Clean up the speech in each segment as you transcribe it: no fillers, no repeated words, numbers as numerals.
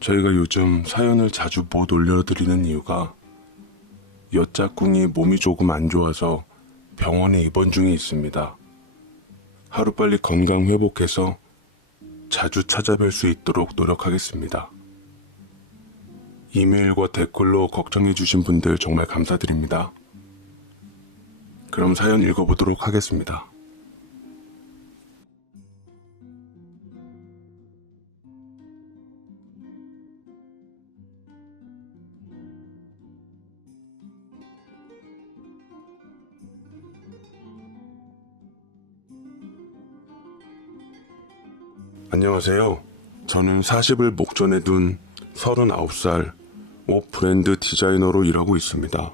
저희가 요즘 사연을 자주 못 올려드리는 이유가 여짝꿍이 몸이 조금 안 좋아서 병원에 입원 중에 있습니다. 하루빨리 건강 회복해서 자주 찾아뵐 수 있도록 노력하겠습니다. 이메일과 댓글로 걱정해주신 분들 정말 감사드립니다. 그럼 사연 읽어보도록 하겠습니다. 안녕하세요. 저는 40을 목전에 둔 39살 옷 브랜드 디자이너로 일하고 있습니다.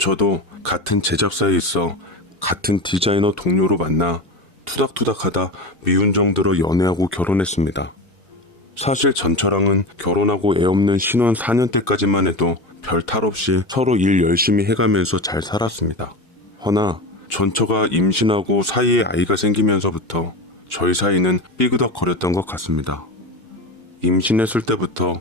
저도 같은 제작사에 있어 같은 디자이너 동료로 만나 투닥투닥하다 미운 정도로 연애하고 결혼했습니다. 사실 저랑은 결혼하고 애 없는 신혼 4년 때까지만 해도 별 탈 없이 서로 일 열심히 해가면서 잘 살았습니다. 허나 저가 임신하고 사이에 아이가 생기면서부터 저희 사이는 삐그덕거렸던 것 같습니다. 임신했을 때부터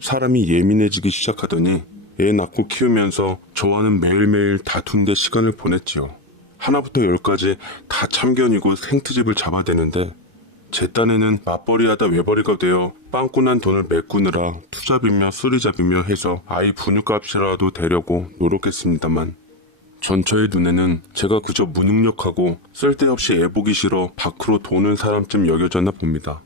사람이 예민해지기 시작하더니 애 낳고 키우면서 저와는 매일매일 다툰 데 시간을 보냈지요. 하나부터 열까지 다 참견이고 생트집을 잡아대는데 제 딴에는 맞벌이하다 외벌이가 되어 빵꾸난 돈을 메꾸느라 투잡이며 쓰리잡이며 해서 아이 분유값이라도 대려고 노력했습니다만 저의 눈에는 제가 그저 무능력하고 쓸데없이 애 보기 싫어 밖으로 도는 사람쯤 여겨졌나 봅니다.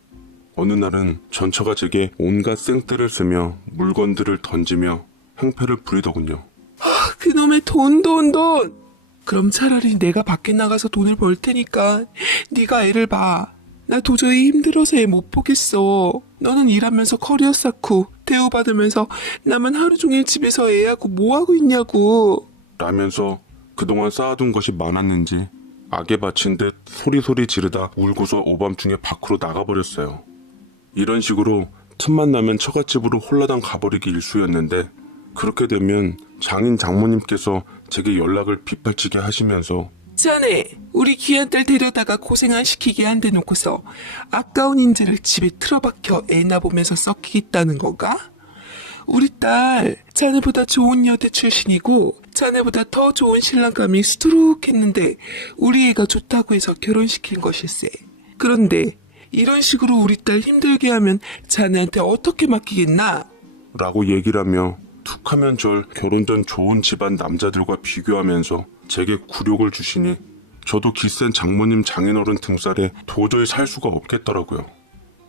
어느 날은 전처가 제게 온갖 생떼를 쓰며 물건들을 던지며 행패를 부리더군요. 그놈의 돈. 그럼 차라리 내가 밖에 나가서 돈을 벌 테니까 네가 애를 봐. 나 도저히 힘들어서 애 못 보겠어. 너는 일하면서 커리어 쌓고 대우받으면서 나만 하루 종일 집에서 애하고 뭐하고 있냐고. 라면서 그동안 쌓아둔 것이 많았는지 악에 바친 듯 소리소리 지르다 울고서 오밤중에 밖으로 나가버렸어요. 이런 식으로 틈만 나면 처갓집으로 홀라당 가버리기 일쑤였는데 그렇게 되면 장인 장모님께서 제게 연락을 빗발치게 하시면서 자네 우리 귀한 딸 데려다가 고생 안 시키게 안 대놓고서 아까운 인재를 집에 틀어박혀 애나 보면서 썩히겠다는 건가? 우리 딸 자네보다 좋은 여대 출신이고 자네보다 더 좋은 신랑감이 수두룩했는데 우리 애가 좋다고 해서 결혼시킨 것일세. 그런데 이런 식으로 우리 딸 힘들게 하면 자네한테 어떻게 맡기겠나? 라고 얘기를 하며 툭하면 절 결혼 전 좋은 집안 남자들과 비교하면서 제게 굴욕을 주시니 저도 기센 장모님 장인어른 등살에 도저히 살 수가 없겠더라고요.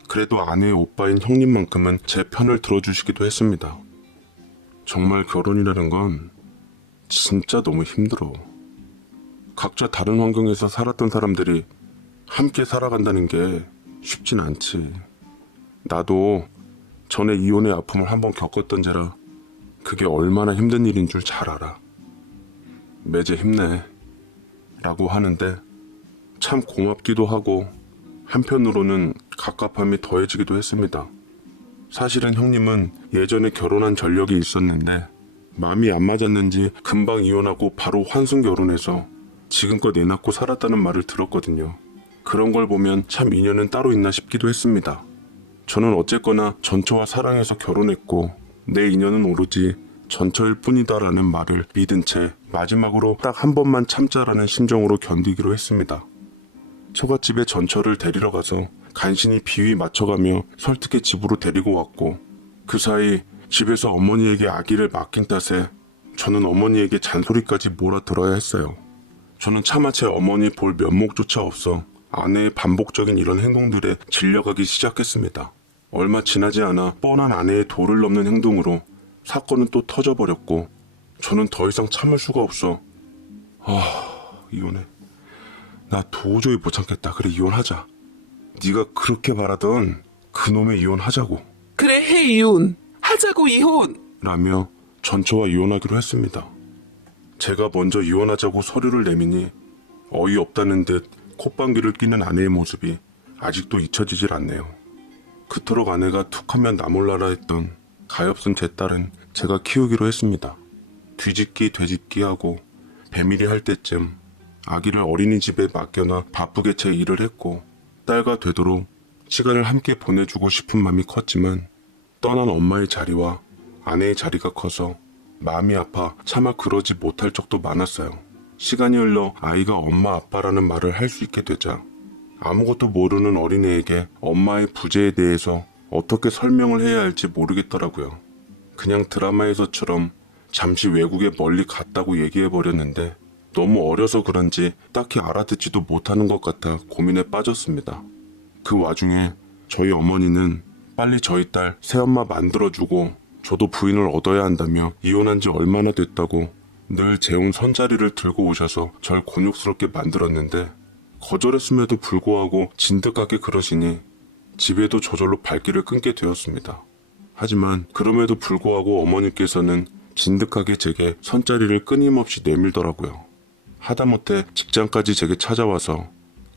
그래도 아내의 오빠인 형님만큼은 제 편을 들어주시기도 했습니다. 정말 결혼이라는 건 진짜 너무 힘들어. 각자 다른 환경에서 살았던 사람들이 함께 살아간다는 게 쉽진 않지. 나도 전에 이혼의 아픔을 한번 겪었던 죄라 그게 얼마나 힘든 일인 줄 잘 알아. 매제 힘내 라고 하는데 참 고맙기도 하고 한편으로는 갑갑함이 더해지기도 했습니다. 사실은 형님은 예전에 결혼한 전력이 있었는데 마음이 안 맞았는지 금방 이혼하고 바로 환승 결혼해서 지금껏 애 낳고 살았다는 말을 들었거든요. 그런 걸 보면 참 인연은 따로 있나 싶기도 했습니다. 저는 어쨌거나 전처와 사랑해서 결혼했고 내 인연은 오로지 전처일 뿐이다라는 말을 믿은 채 마지막으로 딱 한 번만 참자라는 심정으로 견디기로 했습니다. 처갓집에 전처를 데리러 가서 간신히 비위 맞춰가며 설득해 집으로 데리고 왔고 그 사이 집에서 어머니에게 아기를 맡긴 탓에 저는 어머니에게 잔소리까지 몰아들어야 했어요. 저는 차마 어머니 볼 면목조차 없어 아내의 반복적인 이런 행동들에 질려가기 시작했습니다. 얼마 지나지 않아 뻔한 아내의 도를 넘는 행동으로 사건은 또 터져버렸고 저는 더 이상 참을 수가 없어 이혼해. 나 도저히 못 참겠다. 그래 이혼하자. 네가 그렇게 바라던 그놈의 이혼하자고. 그래 해 이혼. 하자고 이혼. 라며 전처와 이혼하기로 했습니다. 제가 먼저 이혼하자고 서류를 내미니 어이없다는 듯 콧방귀를 뀌는 아내의 모습이 아직도 잊혀지질 않네요. 그토록 아내가 툭하면 나 몰라라 했던 가엾은 제 딸은 제가 키우기로 했습니다. 뒤집기 되짚기 하고 배밀이 할 때쯤 아기를 어린이집에 맡겨놔 바쁘게 제 일을 했고 딸과 되도록 시간을 함께 보내주고 싶은 마음이 컸지만 떠난 엄마의 자리와 아내의 자리가 커서 마음이 아파 차마 그러지 못할 적도 많았어요. 시간이 흘러 아이가 엄마 아빠라는 말을 할 수 있게 되자 아무것도 모르는 어린애에게 엄마의 부재에 대해서 어떻게 설명을 해야 할지 모르겠더라고요. 그냥 드라마에서처럼 잠시 외국에 멀리 갔다고 얘기해버렸는데 너무 어려서 그런지 딱히 알아듣지도 못하는 것 같아 고민에 빠졌습니다. 그 와중에 저희 어머니는 빨리 저희 딸 새엄마 만들어주고 저도 부인을 얻어야 한다며 이혼한 지 얼마나 됐다고 늘 재혼 선자리를 들고 오셔서 절 곤욕스럽게 만들었는데 거절했음에도 불구하고 진득하게 그러시니 집에도 저절로 발길을 끊게 되었습니다. 하지만 그럼에도 불구하고 어머니께서는 진득하게 제게 선자리를 끊임없이 내밀더라고요. 하다못해 직장까지 제게 찾아와서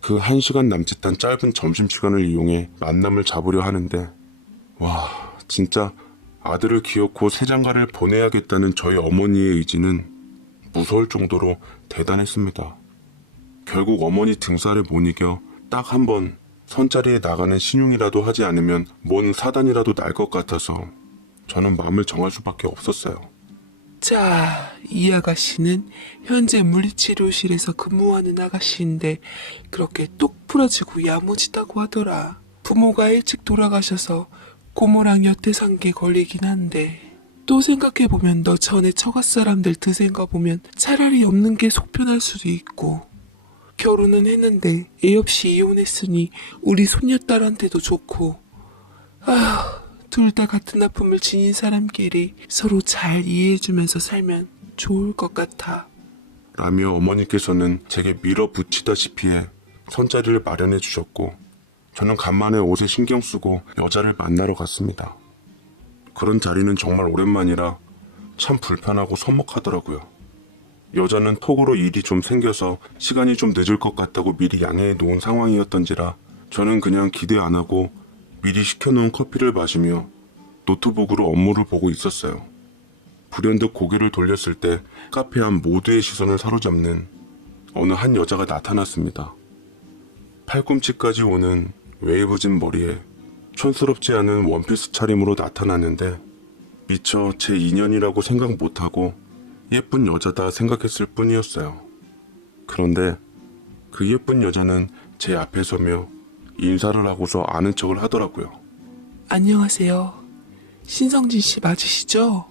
그 1시간 남짓한 짧은 점심시간을 이용해 만남을 잡으려 하는데 와, 진짜 아들을 기어코 새장가를 보내야겠다는 저희 어머니의 의지는 무서울 정도로 대단했습니다. 결국 어머니 등살에 못 이겨 딱 한 번 선자리에 나가는 신용이라도 하지 않으면 뭔 사단이라도 날 것 같아서 저는 마음을 정할 수밖에 없었어요. 자, 이 아가씨는 현재 물리치료실에서 근무하는 아가씨인데 그렇게 똑 부러지고 야무지다고 하더라. 부모가 일찍 돌아가셔서 고모랑 여태산게 걸리긴 한데 또 생각해보면 너 전에 처갓 사람들 드센 거 보면 차라리 없는 게 속편할 수도 있고 결혼은 했는데 애 없이 이혼했으니 우리 손녀딸한테도 좋고 둘 다 같은 아픔을 지닌 사람끼리 서로 잘 이해해주면서 살면 좋을 것 같아. 라며 어머니께서는 제게 밀어붙이다시피 해 선자리를 마련해 주셨고 저는 간만에 옷에 신경 쓰고 여자를 만나러 갔습니다. 그런 자리는 정말 오랜만이라 참 불편하고 서먹하더라고요. 여자는 톡으로 일이 좀 생겨서 시간이 좀 늦을 것 같다고 미리 양해해 놓은 상황이었던지라 저는 그냥 기대 안 하고 미리 시켜놓은 커피를 마시며 노트북으로 업무를 보고 있었어요. 불현듯 고개를 돌렸을 때 카페 안 모두의 시선을 사로잡는 어느 한 여자가 나타났습니다. 팔꿈치까지 오는 웨이브진 머리에 촌스럽지 않은 원피스 차림으로 나타났는데 미처 제 인연이라고 생각 못하고 예쁜 여자다 생각했을 뿐이었어요. 그런데 그 예쁜 여자는 제 앞에 서며 인사를 하고서 아는 척을 하더라고요. 안녕하세요. 신성진 씨 맞으시죠?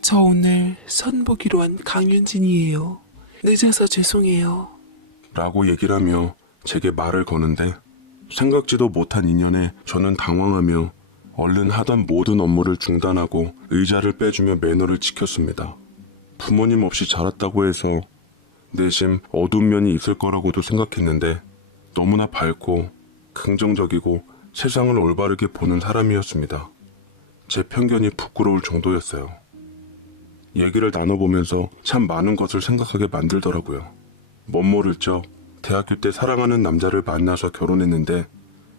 저 오늘 선보기로 한 강윤진이에요. 늦어서 죄송해요. 라고 얘기를 하며 제게 말을 거는데 생각지도 못한 인연에 저는 당황하며 얼른 하던 모든 업무를 중단하고 의자를 빼주며 매너를 지켰습니다. 부모님 없이 자랐다고 해서 내심 어두운 면이 있을 거라고도 생각했는데 너무나 밝고 긍정적이고 세상을 올바르게 보는 사람이었습니다. 제 편견이 부끄러울 정도였어요. 얘기를 나눠보면서 참 많은 것을 생각하게 만들더라고요. 멋 모를 적 대학교 때 사랑하는 남자를 만나서 결혼했는데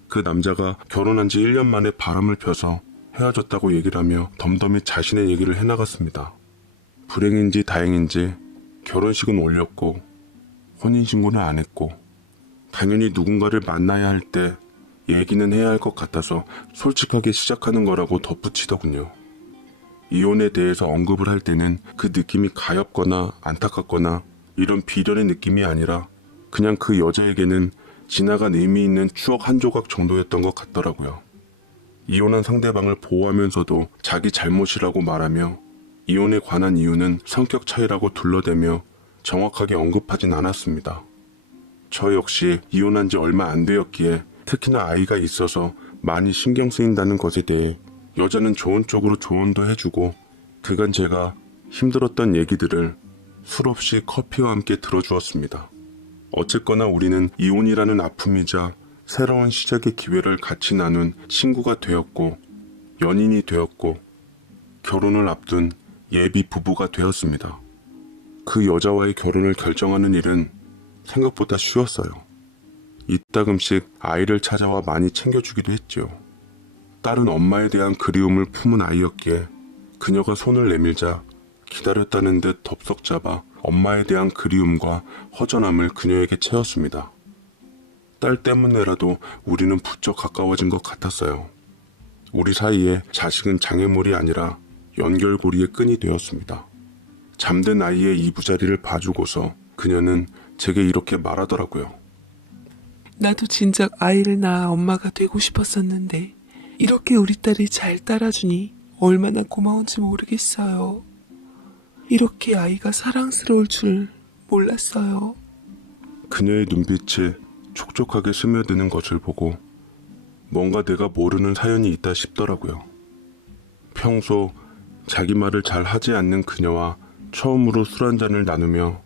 그 남자가 결혼한 지 1년 만에 바람을 펴서 헤어졌다고 얘기를 하며 덤덤히 자신의 얘기를 해나갔습니다. 불행인지 다행인지 결혼식은 올렸고 혼인신고는 안 했고 당연히 누군가를 만나야 할 때 얘기는 해야 할 것 같아서 솔직하게 시작하는 거라고 덧붙이더군요. 이혼에 대해서 언급을 할 때는 그 느낌이 가엽거나 안타깝거나 이런 비련의 느낌이 아니라 그냥 그 여자에게는 지나간 의미 있는 추억 한 조각 정도였던 것 같더라고요. 이혼한 상대방을 보호하면서도 자기 잘못이라고 말하며 이혼에 관한 이유는 성격 차이라고 둘러대며 정확하게 언급하진 않았습니다. 저 역시 이혼한 지 얼마 안 되었기에 특히나 아이가 있어서 많이 신경 쓰인다는 것에 대해 여자는 좋은 쪽으로 조언도 해주고 그간 제가 힘들었던 얘기들을 술 없이 커피와 함께 들어주었습니다. 어쨌거나 우리는 이혼이라는 아픔이자 새로운 시작의 기회를 같이 나눈 친구가 되었고 연인이 되었고 결혼을 앞둔 예비 부부가 되었습니다. 그 여자와의 결혼을 결정하는 일은 생각보다 쉬웠어요. 이따금씩 아이를 찾아와 많이 챙겨주기도 했죠. 딸은 엄마에 대한 그리움을 품은 아이였기에 그녀가 손을 내밀자 기다렸다는 듯 덥석 잡아 엄마에 대한 그리움과 허전함을 그녀에게 채웠습니다. 딸 때문에라도 우리는 부쩍 가까워진 것 같았어요. 우리 사이에 자식은 장애물이 아니라 연결고리의 끈이 되었습니다. 잠든 아이의 이부자리를 봐주고서 그녀는 제게 이렇게 말하더라고요. 나도 진작 아이를 낳아 엄마가 되고 싶었었는데 이렇게 우리 딸이 잘 따라주니 얼마나 고마운지 모르겠어요. 이렇게 아이가 사랑스러울 줄 몰랐어요. 그녀의 눈빛에 촉촉하게 스며드는 것을 보고 뭔가 내가 모르는 사연이 있다 싶더라고요. 평소 자기 말을 잘 하지 않는 그녀와 처음으로 술 한잔을 나누며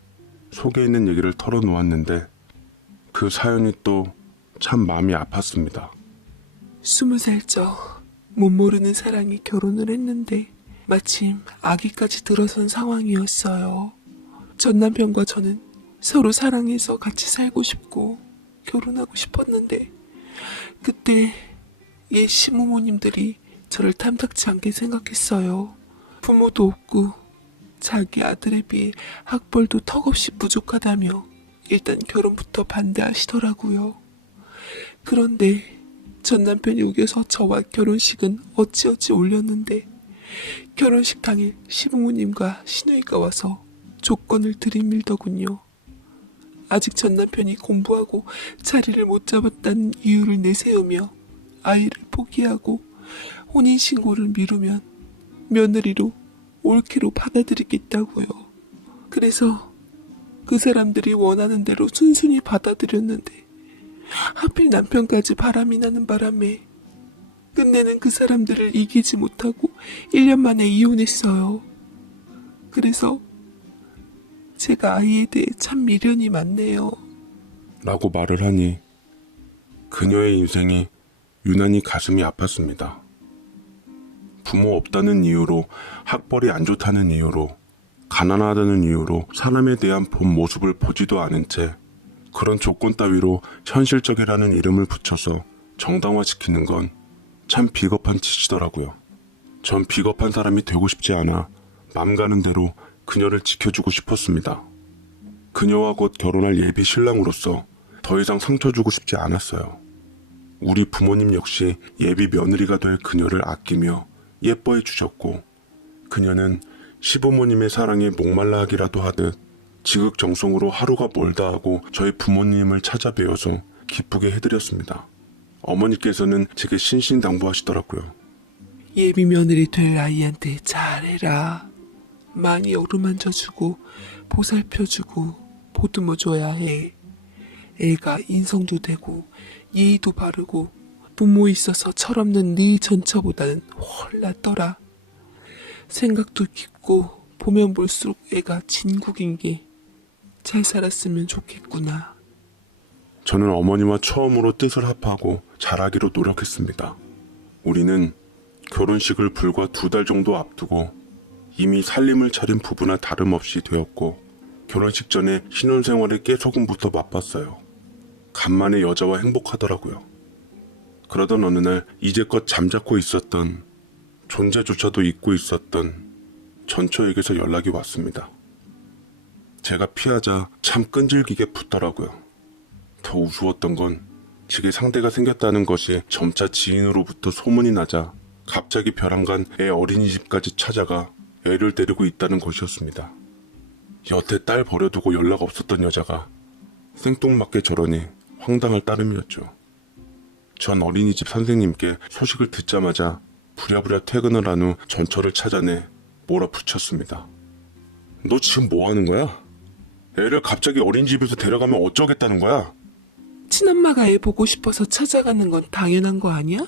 속에 있는 얘기를 털어놓았는데 그 사연이 또 참 마음이 아팠습니다. 20살적 못 모르는 사랑이 결혼을 했는데 마침 아기까지 들어선 상황이었어요. 전 남편과 저는 서로 사랑해서 같이 살고 싶고 결혼하고 싶었는데 그때 옛 시부모님들이 저를 탐탁지 않게 생각했어요. 부모도 없고 자기 아들에 비해 학벌도 턱없이 부족하다며 일단 결혼부터 반대하시더라고요. 그런데 전 남편이 우겨서 저와 결혼식은 어찌어찌 올렸는데 결혼식 당일 시부모님과 시누이가 와서 조건을 들이밀더군요. 아직 전 남편이 공부하고 자리를 못 잡았다는 이유를 내세우며 아이를 포기하고 혼인신고를 미루면 며느리로 올케로 받아들이겠다고요. 그래서 그 사람들이 원하는 대로 순순히 받아들였는데 하필 남편까지 바람이 나는 바람에 끝내는 그 사람들을 이기지 못하고 1년 만에 이혼했어요. 그래서 제가 아이에 대해 참 미련이 많네요. 라고 말을 하니 그녀의 인생이 유난히 가슴이 아팠습니다. 부모 없다는 이유로, 학벌이 안 좋다는 이유로, 가난하다는 이유로 사람에 대한 본 모습을 보지도 않은 채 그런 조건 따위로 현실적이라는 이름을 붙여서 정당화시키는 건 참 비겁한 짓이더라고요. 전 비겁한 사람이 되고 싶지 않아 맘 가는 대로 그녀를 지켜주고 싶었습니다. 그녀와 곧 결혼할 예비 신랑으로서 더 이상 상처 주고 싶지 않았어요. 우리 부모님 역시 예비 며느리가 될 그녀를 아끼며 예뻐해 주셨고 그녀는 시부모님의 사랑에 목말라 하기라도 하듯 지극정성으로 하루가 멀다 하고 저희 부모님을 찾아뵈어서 기쁘게 해드렸습니다. 어머니께서는 제게 신신당부하시더라고요. 예비 며느리 될 아이한테 잘해라. 많이 어루만져주고 보살펴주고 보듬어줘야 해. 애가 인성도 되고 예의도 바르고 부모 있어서 철없는 네 전처보다는 훨 낫더라. 생각도 깊고 보면 볼수록 애가 진국인 게 잘 살았으면 좋겠구나. 저는 어머니와 처음으로 뜻을 합하고 잘하기로 노력했습니다. 우리는 결혼식을 불과 2달 정도 앞두고 이미 살림을 차린 부부나 다름없이 되었고 결혼식 전에 신혼생활의 깨소금부터 맛봤어요. 간만에 여자와 행복하더라고요. 그러던 어느 날 이제껏 잠자코 있었던 존재조차도 잊고 있었던 전처에게서 연락이 왔습니다. 제가 피하자 참 끈질기게 붙더라고요. 더 우스웠던 건 제게 상대가 생겼다는 것이 점차 지인으로부터 소문이 나자 갑자기 벼랑간 애 어린이집까지 찾아가 애를 데리고 있다는 것이었습니다. 여태 딸 버려두고 연락 없었던 여자가 생뚱맞게 저러니 황당할 따름이었죠. 전 어린이집 선생님께 소식을 듣자마자 부랴부랴 퇴근을 한 후 전처를 찾아내 몰아붙였습니다. 너 지금 뭐 하는 거야? 애를 갑자기 어린이집에서 데려가면 어쩌겠다는 거야? 친엄마가 애 보고 싶어서 찾아가는 건 당연한 거 아니야?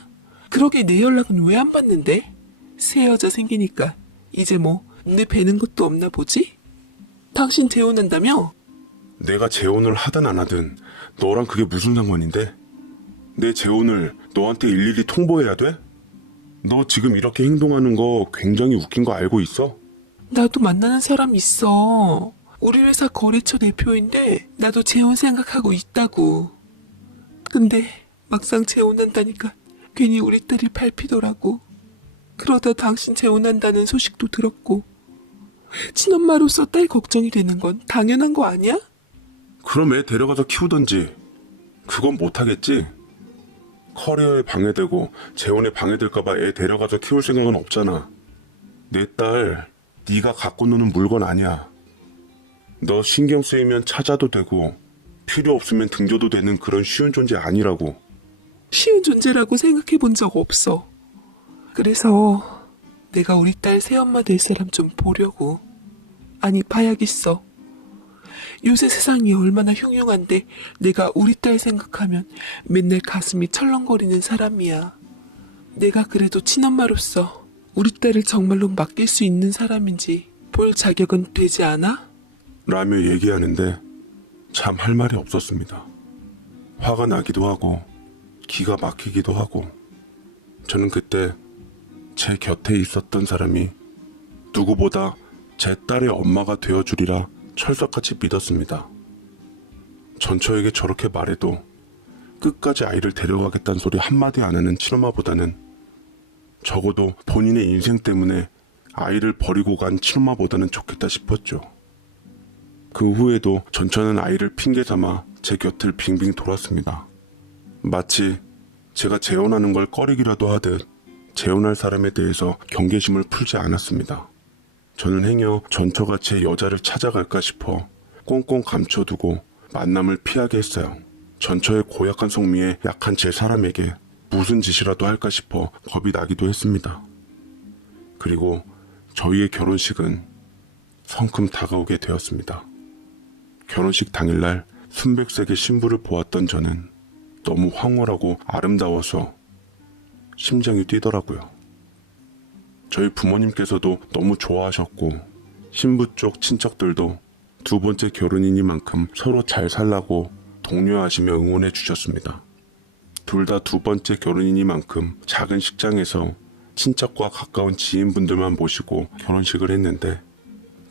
그러게 내 연락은 왜 안 받는데? 새 여자 생기니까 이제 뭐 눈에 뵈는 것도 없나 보지? 당신 재혼한다며? 내가 재혼을 하든 안 하든 너랑 그게 무슨 상관인데? 내 재혼을 너한테 일일이 통보해야 돼? 너 지금 이렇게 행동하는 거 굉장히 웃긴 거 알고 있어? 나도 만나는 사람 있어. 우리 회사 거래처 대표인데 나도 재혼 생각하고 있다고. 근데 막상 재혼한다니까 괜히 우리 딸이 밟히더라고. 그러다 당신 재혼한다는 소식도 들었고 친엄마로서 딸 걱정이 되는 건 당연한 거 아니야? 그럼 애 데려가서 키우던지. 그건 못하겠지? 커리어에 방해되고 재혼에 방해될까봐 애 데려가서 키울 생각은 없잖아. 내 딸 네가 갖고 노는 물건 아니야. 너 신경 쓰이면 찾아도 되고 필요 없으면 등져도 되는 그런 쉬운 존재 아니라고. 쉬운 존재라고 생각해 본 적 없어. 그래서 내가 우리 딸 새엄마 될 사람 좀 보려고. 아니, 봐야겠어. 요새 세상이 얼마나 흉흉한데 내가 우리 딸 생각하면 맨날 가슴이 철렁거리는 사람이야. 내가 그래도 친엄마로서 우리 딸을 정말로 맡길 수 있는 사람인지 볼 자격은 되지 않아? 라며 얘기하는데 참 할 말이 없었습니다. 화가 나기도 하고 기가 막히기도 하고 저는 그때 제 곁에 있었던 사람이 누구보다 제 딸의 엄마가 되어주리라 철석같이 믿었습니다. 전처에게 저렇게 말해도 끝까지 아이를 데려가겠다는 소리 한마디 안 하는 친엄마보다는 적어도 본인의 인생 때문에 아이를 버리고 간 친엄마보다는 좋겠다 싶었죠. 그 후에도 전처는 아이를 핑계 삼아 제 곁을 빙빙 돌았습니다. 마치 제가 재혼하는 걸 꺼리기라도 하듯 재혼할 사람에 대해서 경계심을 풀지 않았습니다. 저는 행여 전처가 제 여자를 찾아갈까 싶어 꽁꽁 감춰두고 만남을 피하게 했어요. 전처의 고약한 성미에 약한 제 사람에게 무슨 짓이라도 할까 싶어 겁이 나기도 했습니다. 그리고 저희의 결혼식은 성큼 다가오게 되었습니다. 결혼식 당일날 순백색의 신부를 보았던 저는 너무 황홀하고 아름다워서 심장이 뛰더라고요. 저희 부모님께서도 너무 좋아하셨고 신부 쪽 친척들도 두 번째 결혼이니만큼 서로 잘 살라고 독려하시며 응원해 주셨습니다. 둘 다 두 번째 결혼이니만큼 작은 식장에서 친척과 가까운 지인분들만 모시고 결혼식을 했는데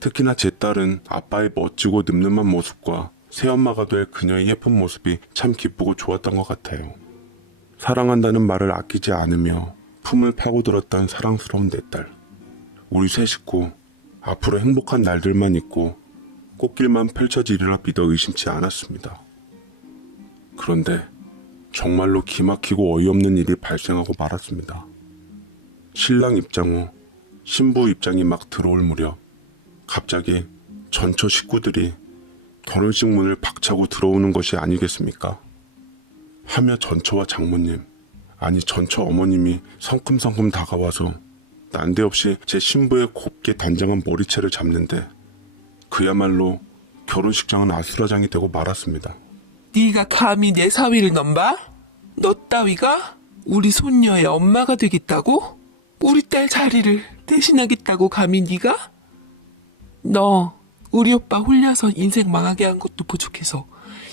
특히나 제 딸은 아빠의 멋지고 늠름한 모습과 새엄마가 될 그녀의 예쁜 모습이 참 기쁘고 좋았던 것 같아요. 사랑한다는 말을 아끼지 않으며 품을 파고들었던 사랑스러운 내 딸. 우리 세 식구 앞으로 행복한 날들만 있고 꽃길만 펼쳐지리라 믿어 의심치 않았습니다. 그런데 정말로 기막히고 어이없는 일이 발생하고 말았습니다. 신랑 입장 후 신부 입장이 막 들어올 무렵 갑자기 전처 식구들이 결혼식 문을 박차고 들어오는 것이 아니겠습니까? 하며 전처와 장모님, 아니 전처 어머님이 성큼성큼 다가와서 난데없이 제 신부의 곱게 단장한 머리채를 잡는데 그야말로 결혼식장은 아수라장이 되고 말았습니다. 네가 감히 내 사위를 넘봐? 너 따위가 우리 손녀의 엄마가 되겠다고? 우리 딸 자리를 대신하겠다고 감히 네가? 너 우리 오빠 홀려서 인생 망하게 한 것도 부족해서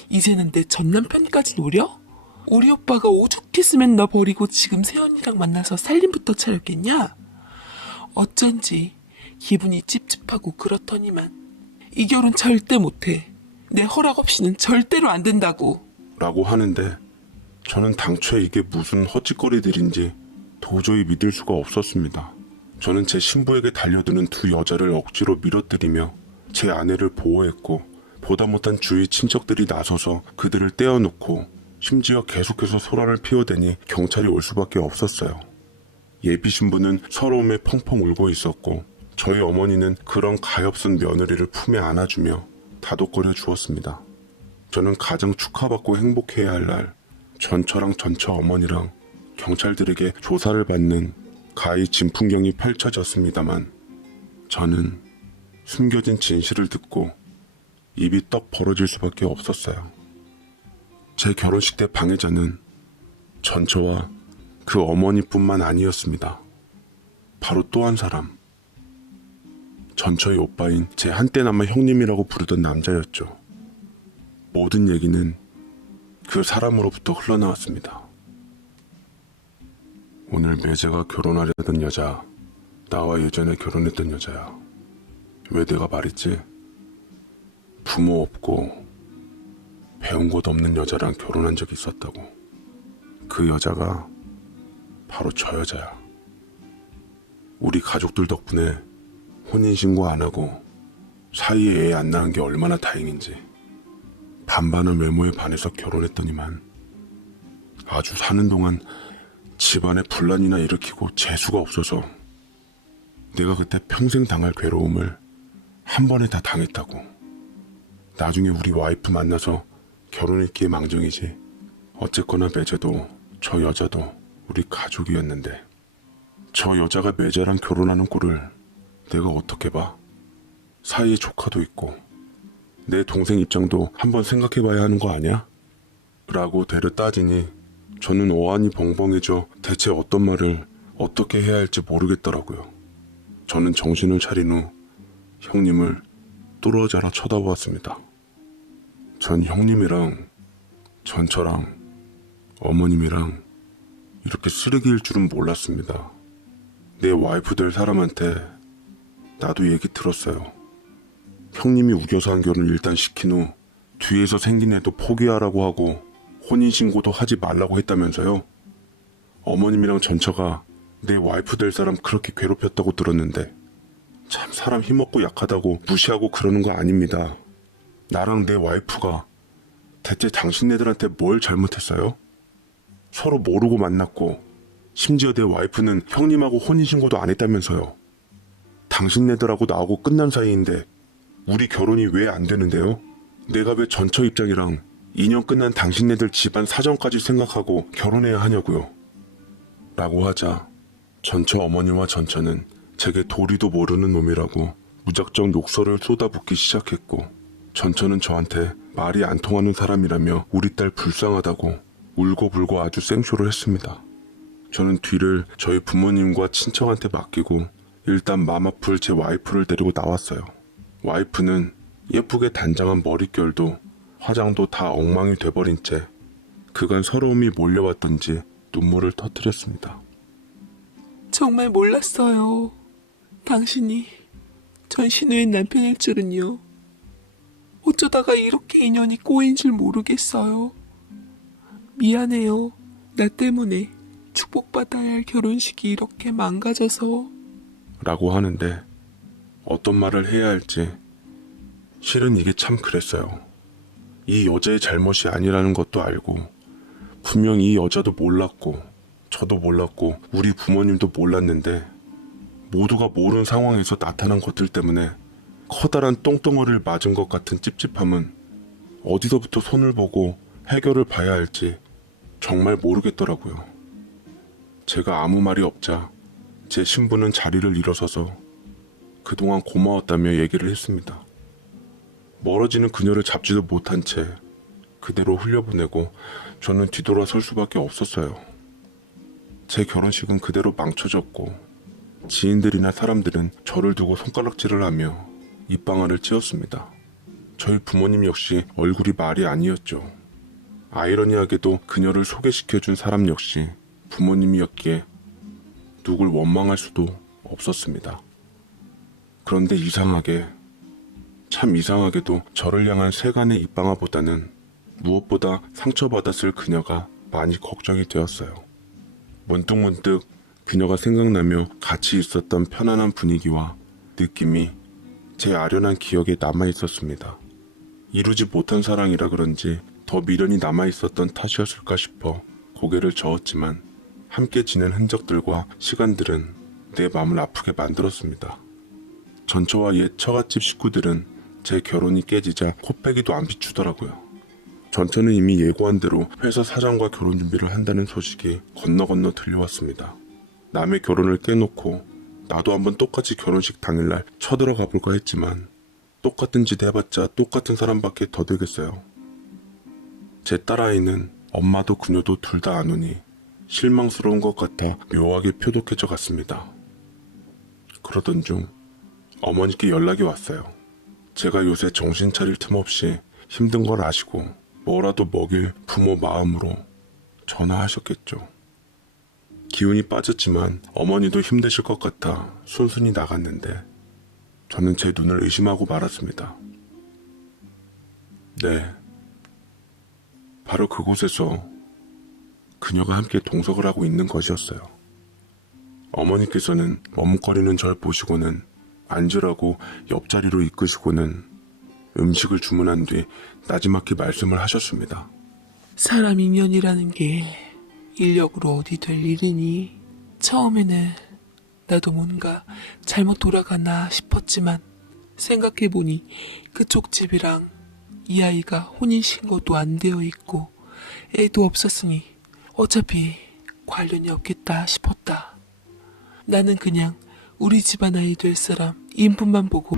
이제는 내 전남편까지 노려? 우리 오빠가 오죽했으면 너 버리고 지금 새언니랑 만나서 살림부터 차렸겠냐? 어쩐지 기분이 찝찝하고 그렇더니만 이 결혼 절대 못해. 내 허락 없이는 절대로 안 된다고. 라고 하는데 저는 당초에 이게 무슨 헛짓거리들인지 도저히 믿을 수가 없었습니다. 저는 제 신부에게 달려드는 두 여자를 억지로 밀어뜨리며 제 아내를 보호했고 보다 못한 주위 친척들이 나서서 그들을 떼어놓고 심지어 계속해서 소란을 피워대니 경찰이 올 수밖에 없었어요. 예비 신부는 서러움에 펑펑 울고 있었고 저희 어머니는 그런 가엾은 며느리를 품에 안아주며 다독거려 주었습니다. 저는 가장 축하받고 행복해야 할 날 전처랑 전처 어머니랑 경찰들에게 조사를 받는 가히 진풍경이 펼쳐졌습니다만 저는 숨겨진 진실을 듣고 입이 떡 벌어질 수밖에 없었어요. 제 결혼식 때 방해자는 전처와 그 어머니뿐만 아니었습니다. 바로 또 한 사람, 전처의 오빠인 제 한때나마 형님이라고 부르던 남자였죠. 모든 얘기는 그 사람으로부터 흘러나왔습니다. 오늘 매제가 결혼하려던 여자, 나와 예전에 결혼했던 여자야. 왜 내가 말했지? 부모 없고 배운 곳 없는 여자랑 결혼한 적이 있었다고. 그 여자가 바로 저 여자야. 우리 가족들 덕분에 혼인신고 안 하고 사이에 애 안 낳은 게 얼마나 다행인지. 반반한 외모에 반해서 결혼했더니만 아주 사는 동안 집안에 분란이나 일으키고 재수가 없어서 내가 그때 평생 당할 괴로움을 한 번에 다 당했다고. 나중에 우리 와이프 만나서 결혼했기에 망정이지. 어쨌거나 매제도 저 여자도 우리 가족이었는데 저 여자가 매제랑 결혼하는 꼴을 내가 어떻게 봐. 사이에 조카도 있고 내 동생 입장도 한번 생각해봐야 하는 거 아니야? 라고 되려 따지니 저는 어안이 벙벙해져 대체 어떤 말을 어떻게 해야 할지 모르겠더라고요. 저는 정신을 차린 후 형님을 뚫어져라 쳐다보았습니다. 전 형님이랑 전처랑 어머님이랑 이렇게 쓰레기일 줄은 몰랐습니다. 내 와이프 될 사람한테 나도 얘기 들었어요. 형님이 우겨서 한 결혼 일단 시킨 후 뒤에서 생긴 애도 포기하라고 하고 혼인신고도 하지 말라고 했다면서요. 어머님이랑 전처가 내 와이프 될 사람 그렇게 괴롭혔다고 들었는데 참 사람 힘없고 약하다고 무시하고 그러는 거 아닙니다. 나랑 내 와이프가 대체 당신네들한테 뭘 잘못했어요? 서로 모르고 만났고 심지어 내 와이프는 형님하고 혼인신고도 안 했다면서요. 당신네들하고 나하고 끝난 사이인데 우리 결혼이 왜 안 되는데요? 내가 왜 전처 입장이랑 2년 끝난 당신네들 집안 사정까지 생각하고 결혼해야 하냐고요. 라고 하자 전처 어머니와 전처는 제게 도리도 모르는 놈이라고 무작정 욕설을 쏟아붓기 시작했고 전처는 저한테 말이 안 통하는 사람이라며 우리 딸 불쌍하다고 울고불고 아주 생쇼를 했습니다. 저는 뒤를 저희 부모님과 친척한테 맡기고 일단 맘 아플 제 와이프를 데리고 나왔어요. 와이프는 예쁘게 단장한 머릿결도 화장도 다 엉망이 돼버린 채 그간 서러움이 몰려왔던지 눈물을 터뜨렸습니다. 정말 몰랐어요. 당신이 전 신우의 남편일 줄은요. 어쩌다가 이렇게 인연이 꼬인 줄 모르겠어요. 미안해요. 나 때문에 축복받아야 할 결혼식이 이렇게 망가져서. 라고 하는데 어떤 말을 해야 할지 실은 이게 참 그랬어요. 이 여자의 잘못이 아니라는 것도 알고 분명 이 여자도 몰랐고 저도 몰랐고 우리 부모님도 몰랐는데 모두가 모르는 상황에서 나타난 것들 때문에 커다란 똥덩어리를 맞은 것 같은 찝찝함은 어디서부터 손을 보고 해결을 봐야 할지 정말 모르겠더라고요. 제가 아무 말이 없자 제 신부는 자리를 일어서서 그동안 고마웠다며 얘기를 했습니다. 멀어지는 그녀를 잡지도 못한 채 그대로 흘려보내고 저는 뒤돌아설 수밖에 없었어요. 제 결혼식은 그대로 망쳐졌고 지인들이나 사람들은 저를 두고 손가락질을 하며 입방아를 찧었습니다. 저희 부모님 역시 얼굴이 말이 아니었죠. 아이러니하게도 그녀를 소개시켜준 사람 역시 부모님이었기에 누굴 원망할 수도 없었습니다. 그런데 참 이상하게도 저를 향한 세간의 입방아보다는 무엇보다 상처받았을 그녀가 많이 걱정이 되었어요. 문득문득 그녀가 생각나며 같이 있었던 편안한 분위기와 느낌이 제 아련한 기억에 남아있었습니다. 이루지 못한 사랑이라 그런지 더 미련이 남아있었던 탓이었을까 싶어 고개를 저었지만 함께 지낸 흔적들과 시간들은 내 마음을 아프게 만들었습니다. 전처와 옛 처갓집 식구들은 제 결혼이 깨지자 코빼기도 안 비추더라고요. 전처는 이미 예고한 대로 회사 사장과 결혼 준비를 한다는 소식이 건너 들려왔습니다. 남의 결혼을 깨놓고 나도 한번 똑같이 결혼식 당일날 쳐들어가 볼까 했지만 똑같은 짓 해봤자 똑같은 사람밖에 더 되겠어요. 제 딸아이는 엄마도 그녀도 둘 다 안 오니 실망스러운 것 같아 묘하게 표독해져 갔습니다. 그러던 중 어머니께 연락이 왔어요. 제가 요새 정신 차릴 틈 없이 힘든 걸 아시고 뭐라도 먹일 부모 마음으로 전화하셨겠죠. 기운이 빠졌지만 어머니도 힘드실 것 같아 순순히 나갔는데 저는 제 눈을 의심하고 말았습니다. 네, 바로 그곳에서 그녀가 함께 동석을 하고 있는 것이었어요. 어머니께서는 머뭇거리는 절 보시고는 앉으라고 옆자리로 이끄시고는 음식을 주문한 뒤 나지막히 말씀을 하셨습니다. 사람 인연이라는 게 인력으로 어디 될 일이니? 처음에는 나도 뭔가 잘못 돌아가나 싶었지만 생각해보니 그쪽 집이랑 이 아이가 혼인신고도 안 되어 있고 애도 없었으니 어차피 관련이 없겠다 싶었다. 나는 그냥 우리 집안 아이 될 사람 인품만 보고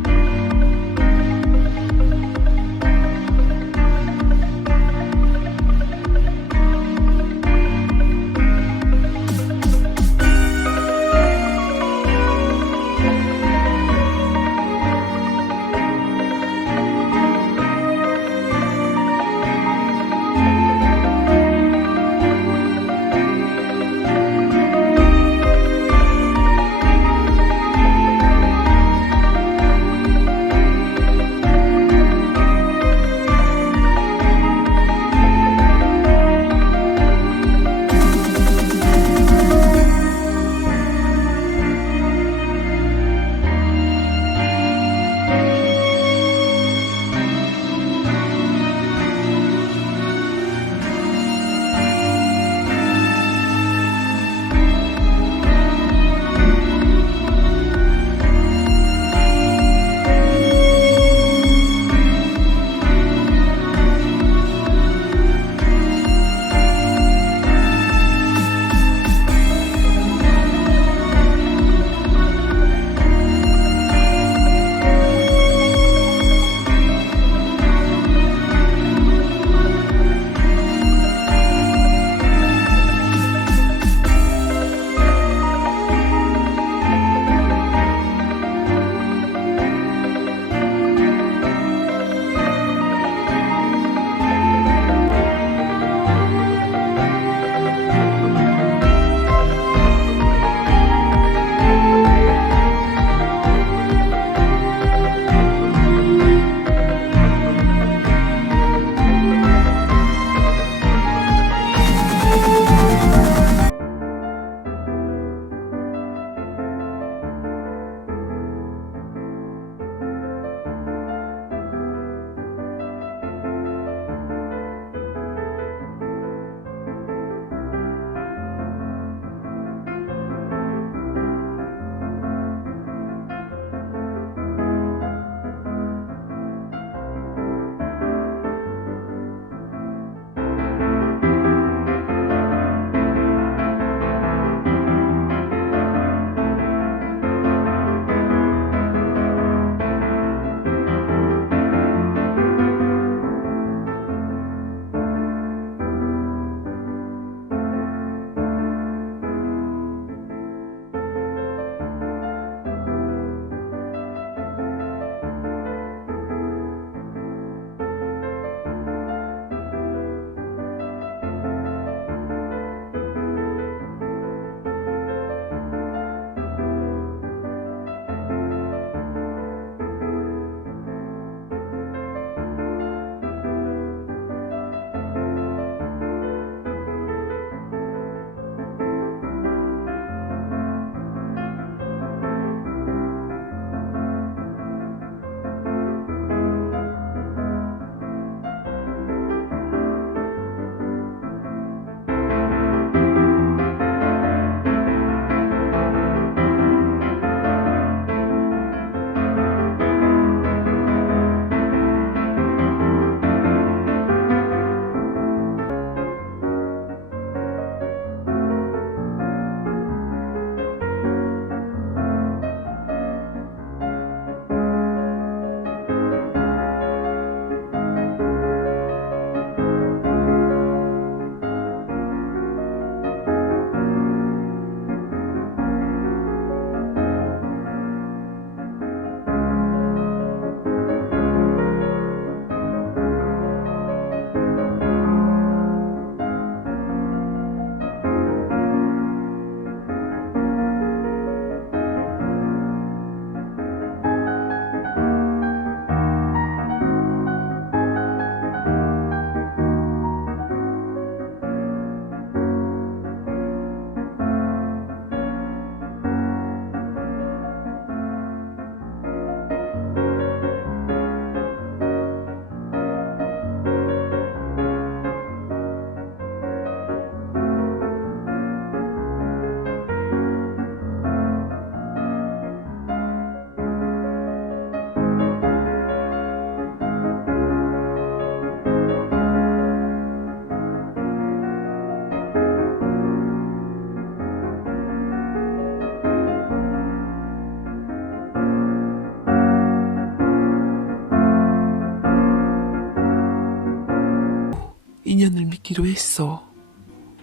믿기로 했어.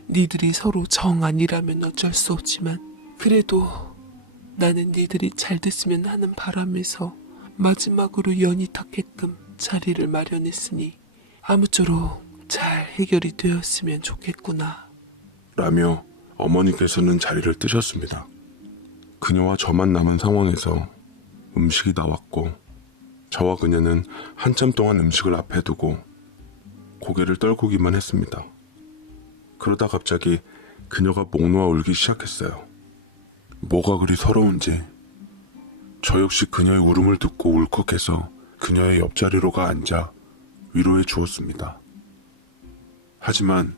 니들이 서로 정 아니라면 어쩔 수 없지만 그래도 나는 니들이 잘 됐으면 하는 바람에서 마지막으로 연이 닿게끔 자리를 마련했으니 아무쪼록 잘 해결이 되었으면 좋겠구나. 라며 어머니께서는 자리를 뜨셨습니다. 그녀와 저만 남은 상황에서 음식이 나왔고 저와 그녀는 한참 동안 음식을 앞에 두고 고개를 떨구기만 했습니다. 그러다 갑자기 그녀가 목 놓아 울기 시작했어요. 뭐가 그리 서러운지 저 역시 그녀의 울음을 듣고 울컥해서 그녀의 옆자리로 가 앉아 위로해 주었습니다. 하지만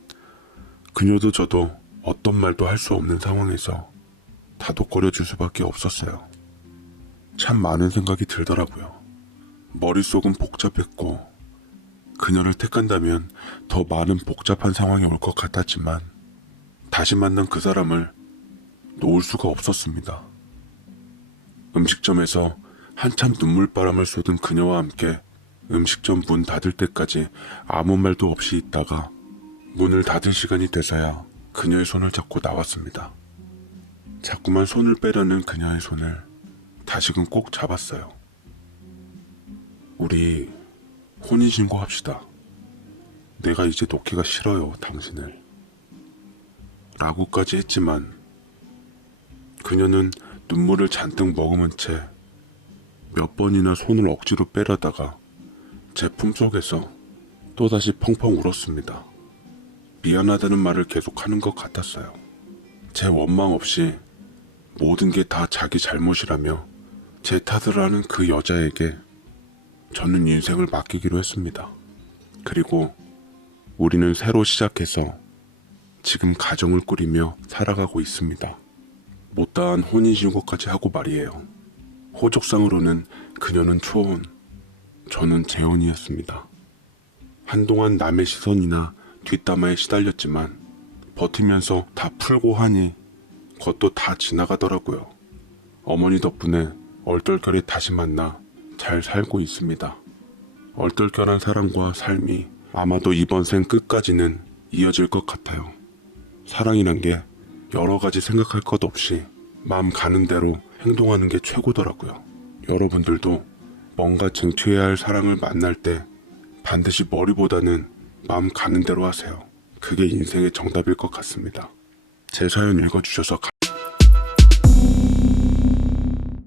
그녀도 저도 어떤 말도 할 수 없는 상황에서 다독거려 줄 수밖에 없었어요. 참 많은 생각이 들더라고요. 머릿속은 복잡했고 그녀를 택한다면 더 많은 복잡한 상황이 올 것 같았지만 다시 만난 그 사람을 놓을 수가 없었습니다. 음식점에서 한참 눈물바람을 쏟은 그녀와 함께 음식점 문 닫을 때까지 아무 말도 없이 있다가 문을 닫을 시간이 돼서야 그녀의 손을 잡고 나왔습니다. 자꾸만 손을 빼려는 그녀의 손을 다시금 꼭 잡았어요. 우리 혼인신고 합시다. 내가 이제 놓기가 싫어요, 당신을. 라고까지 했지만 그녀는 눈물을 잔뜩 머금은 채 몇 번이나 손을 억지로 빼려다가 제 품속에서 또다시 펑펑 울었습니다. 미안하다는 말을 계속하는 것 같았어요. 제 원망 없이 모든 게 다 자기 잘못이라며 제 탓을 하는 그 여자에게 저는 인생을 맡기기로 했습니다. 그리고 우리는 새로 시작해서 지금 가정을 꾸리며 살아가고 있습니다. 못다한 혼인신고까지 하고 말이에요. 호적상으로는 그녀는 초혼, 저는 재혼이었습니다. 한동안 남의 시선이나 뒷담화에 시달렸지만 버티면서 다 풀고 하니 그것도 다 지나가더라고요. 어머니 덕분에 얼떨결에 다시 만나 잘 살고 있습니다. 얼떨결한 사랑과 삶이 아마도 이번 생 끝까지는 이어질 것 같아요. 사랑이란 게 여러 가지 생각할 것 없이 마음 가는 대로 행동하는 게 최고더라고요. 여러분들도 뭔가 쟁취해야 할 사랑을 만날 때 반드시 머리보다는 마음 가는 대로 하세요. 그게 인생의 정답일 것 같습니다. 제 사연 읽어주셔서